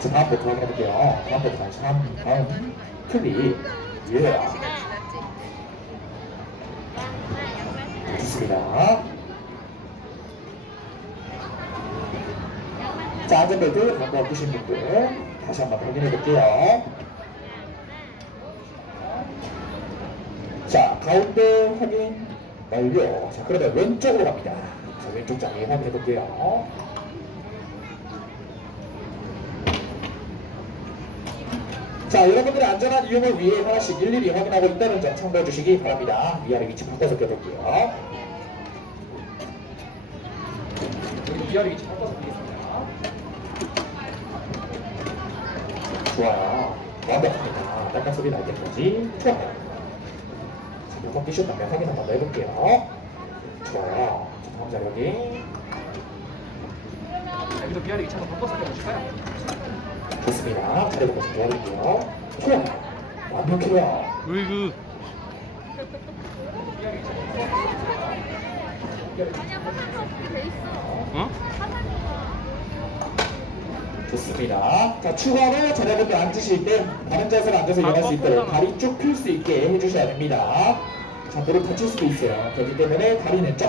자, 다음부터 확인해볼게요. 다음부터 다시 한, 다음, 클릭. 예. 좋습니다. 자, 안전벨트 방법 끼신 분들 다시 한번 확인해볼게요. 자, 가운데 확인 완료. 자, 그러면 왼쪽으로 갑니다. 자, 왼쪽 장에 확인해볼게요. 자, 여러분들의 안전한 이용을 위해 하나씩 일일이 확인하고 있다는 점 참고해 주시기 바랍니다. 위아래 위치 바꿔서 껴볼게요. 여기 위아래 위치 바꿔서 끼겠습니다. 좋아요. 완벽합니다. 약간 소리 날 때까지 좋아요. 자, 몇번 끼셨다면 확인 한번 더 해볼게요. 좋아요. 자, 다음 자력이 여기도 비아리 차가 바꿔서 껴보실까요? 좋습니다. 차례 보고 도와드릴게요. 좋아요. 완벽해요. 으이그 어? 좋습니다. 자, 추가로 자녀분들 앉으실 때 바른 자세로 앉아서 일어날 수 있도록 다리 쭉필수 있게 해주셔야 됩니다. 자, 무릎 다칠 수도 있어요. 그렇기 때문에 다리는 쫙